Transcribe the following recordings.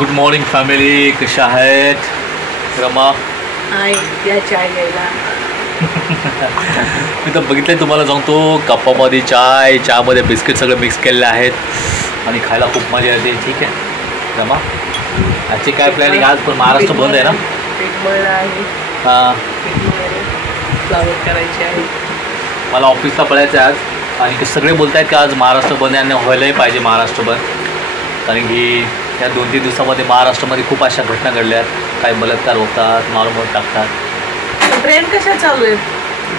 Good morning family, कशा आहेत? रमा या चाय घ्यायला मी तर बघितलं तुम्हाला सांगतो, कपामध्ये चाय, चहामध्ये बिस्किट सगळे मिक्स केलेले आहेत आणि खायला खूप मजा येते. ठीक आहे रमा, आजची काय प्लॅनिंग? आज पण महाराष्ट्र बंद आहे ना? हां, फ्लावर करायचे आहे. मला ऑफिसला पळायचं आहे आज आणि सगळे बोलत आहेत की आज महाराष्ट्र बंद आहे आणि व्हायलाही पाहिजे महाराष्ट्र बंद. कारण की या 2-3 दिवसामध्ये महाराष्ट्रामध्ये खूप अशा घटना घडल्या आहेत. काही बलात्कार होतात, मारून टाकतात. ट्रेन कशा चालू आहेत?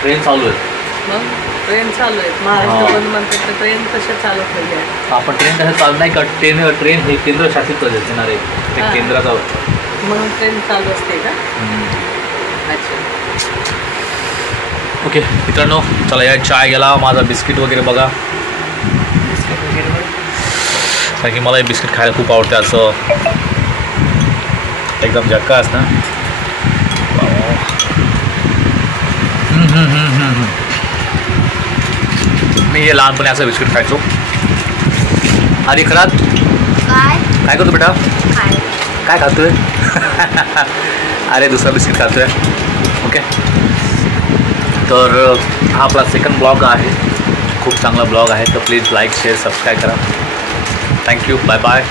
ट्रेन चालू आहेत. मग ट्रेन चालू आहेत, महाराष्ट्र बंद म्हणतात तर ट्रेन कशा चालत नाही आहे? आपण ट्रेन कसं चालू नाही का? ट्रेन हे केंद्रशासित प्रदेश येणार आहे, ते केंद्राचा. म्हणून ट्रेन चालू असते का? अच्छा. ओके मित्रांनो, चला या चाय गेला, माझा बिस्किट वगैरे बघा. बिस्किट वगैरे कारण की मला हे बिस्किट खायला खूप आवडते, असं एकदम झक्कास ना. मी हे लहानपणी असं बिस्किट खायचो. आधी खरात काय करतो बेटा? काय खातोय? अरे दुसरा बिस्किट खातोय. ओके, तर हा आपला सेकंड ब्लॉग आहे, खूप चांगला ब्लॉग आहे. तर प्लीज लाईक, शेअर, सबस्क्राईब करा. Thank you, bye bye.